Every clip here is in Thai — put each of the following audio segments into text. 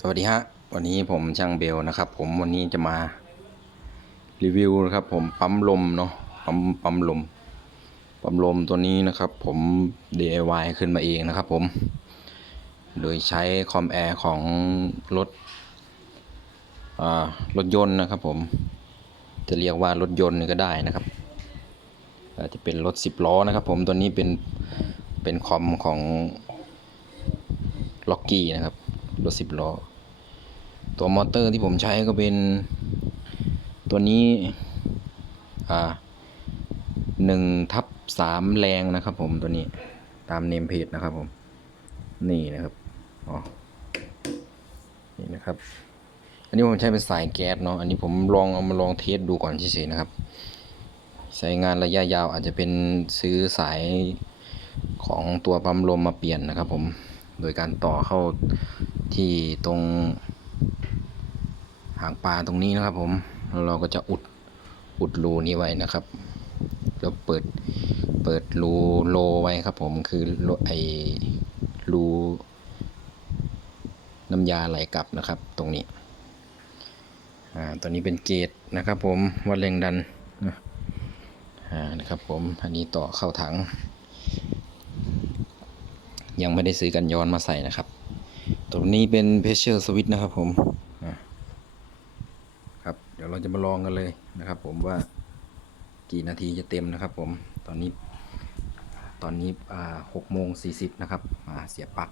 สวัสดีฮะ วันนี้ผมช่างเบลนะครับ ผมวันนี้จะมารีวิวนะครับ ผมปั๊มลมเนาะปั๊มปั๊มลมปั๊มลมตัวนี้นะครับ ผม DIY ขึ้นมาเองนะครับ ผม โดยใช้คอมแอร์ของรถรถยนต์นะครับ ผม จะเรียกว่ารถยนต์ก็ได้นะครับอาจจะเป็นรถสิบล้อนะครับ ผมตัวนี้เป็นเป็นคอมของล็อกกี้นะครับ รถสิบล้อ ตัวมอเตอร์ที่ผมใช้ก็เป็นตัวนี้ อ่าหนึ่งทับสามแรงนะครับผมตัวนี้ตามเนมเพจนะครับผม นี่นะครับอ๋อนี่นะครับ อันนี้ผมใช้เป็นสายแก๊สเนาะอันนี้ผมลองเอามาลองเทสดูก่อนเฉยๆนะครับ ใช้งานระยะยาวอาจจะเป็นซื้อสายของตัวปั๊มลมมาเปลี่ยนนะครับผม โดยการต่อเข้าที่ตรงหางปลาตรงนี้นะครับ ผมแล้วเราก็จะอุดอุดรูนี้ไว้นะครับแล้วเปิดเปิดรูโลไว้ครับ ผมคือไอรูน้ำยาไหลกลับนะครับ ตรงนี้อ่าตัวนี้เป็นเกจนะครับ ผมวัดแรงดันนะอ่านะครับ ผมอันนี้ต่อเข้าถัง ยังไม่ได้ซื้อกันย้อนมาใส่นะครับ ตัวนี้เป็นเพชเชอร์สวิตนะครับผมครับ เดี๋ยวเราจะมาลองกันเลยนะครับ ผมว่ากี่นาทีจะเต็มนะครับผม ตอนนี้ ตอนนี้หกโมงสี่สิบนะครับเสียบปลั๊ก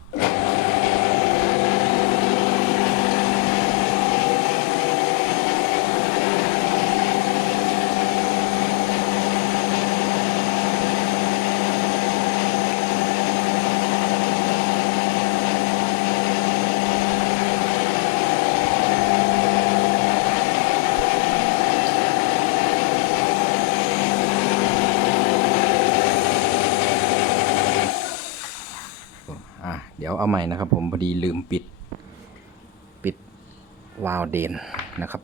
อะเดี๋ยวเอาใหม่นะครับ ผมพอดีลืมปิด ปิดวาล์วเดนนะครับ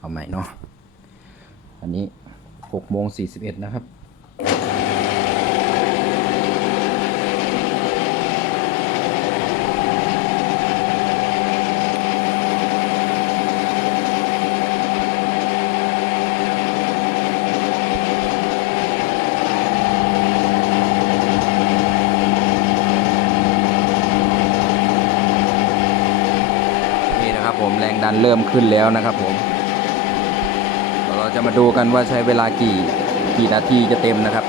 เอาใหม่เนาะอันนี้หกโมงสี่สิบเอ็ดนะครับ ผมแรงดันเริ่มขึ้นแล้วนะครับผมเราจะมาดูกันว่าใช้เวลากี่กี่นาทีจะเต็มนะครับ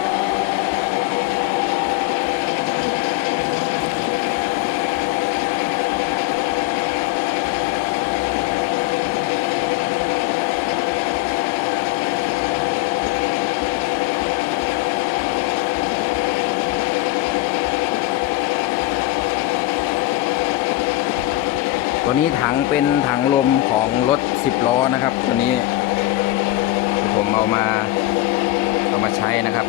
ตัวนี้ถังเป็นถังลมของรถ 10 ล้อนะครับ ตัวนี้ผมเอามาเอามาใช้นะครับ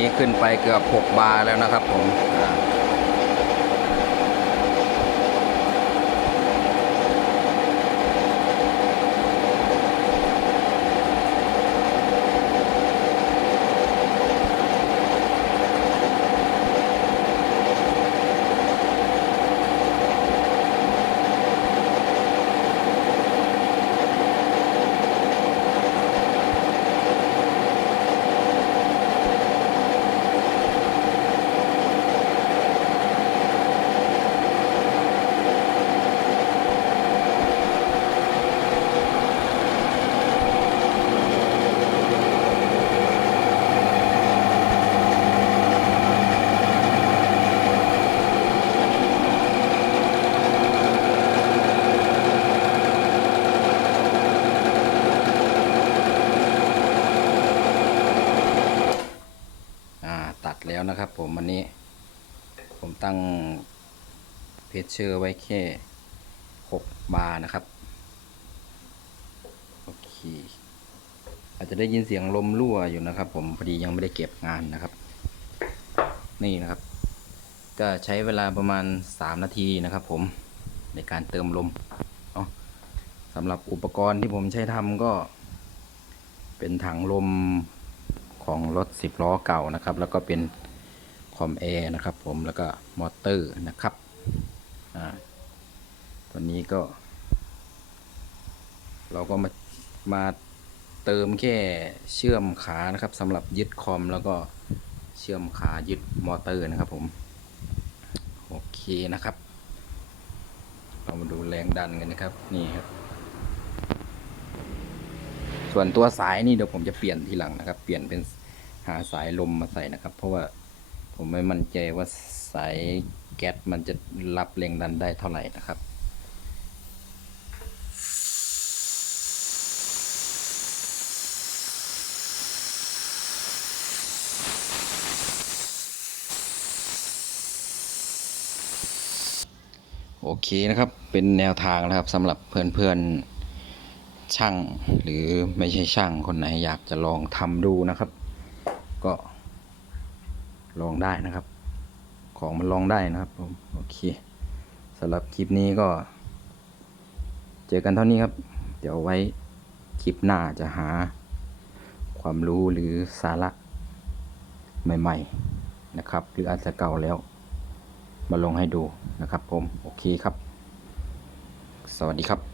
นี้ขึ้นไปเกือบ 6 บาร์แล้วนะครับผม แล้วนะครับ ผมวันนี้ ผมตั้งเพจเชอร์ไว้แค่6บาร์นะครับโอเคอาจจะได้ยินเสียงลมรั่วอยู่นะครับ ผมพอดียังไม่ได้เก็บงานนะครับ นี่นะครับ ก็ใช้เวลาประมาณ 3 นาทีนะครับ ผมในการเติมลมสำหรับอุปกรณ์ที่ผมใช้ทำก็ เป็นถังลมของรถ10ล้อเก่านะครับ แล้วก็เป็น คอมแอร์นะครับผมแล้วก็มอเตอร์นะครับตัวนี้ก็ เราก็มามาเติมแค่เชื่อมขานะครับสำหรับยึดคอมแล้วก็เชื่อมขายึดมอเตอร์นะครับผมโอเคนะครับ เรามาดูแรงดันกันนะครับนี่ครับ ส่วนตัวสายนี่เดี๋ยวผมจะเปลี่ยนทีหลังนะครับ เปลี่ยนเป็นหาสายลมมาใส่นะครับ เพราะว่า ผมไม่มั่นใจว่าสายแก๊สมันจะรับแรงดันได้เท่าไหร่นะครับโอเคนะครับ เป็นแนวทางนะครับสำหรับเพื่อนๆช่างหรือไม่ใช่ช่างคนไหนอยากจะลองทำดูนะครับ ก็ ลองได้นะครับ ของมันลองได้นะครับผมโอเคสำหรับคลิปนี้ก็ เจอกันเท่านี้ครับ เดี๋ยวไว้คลิปหน้าจะหาความรู้หรือสาระใหม่ ๆนะครับ หรืออาจจะเก่าแล้ว มาลงให้ดูนะครับผม โอเคครับ สวัสดีครับ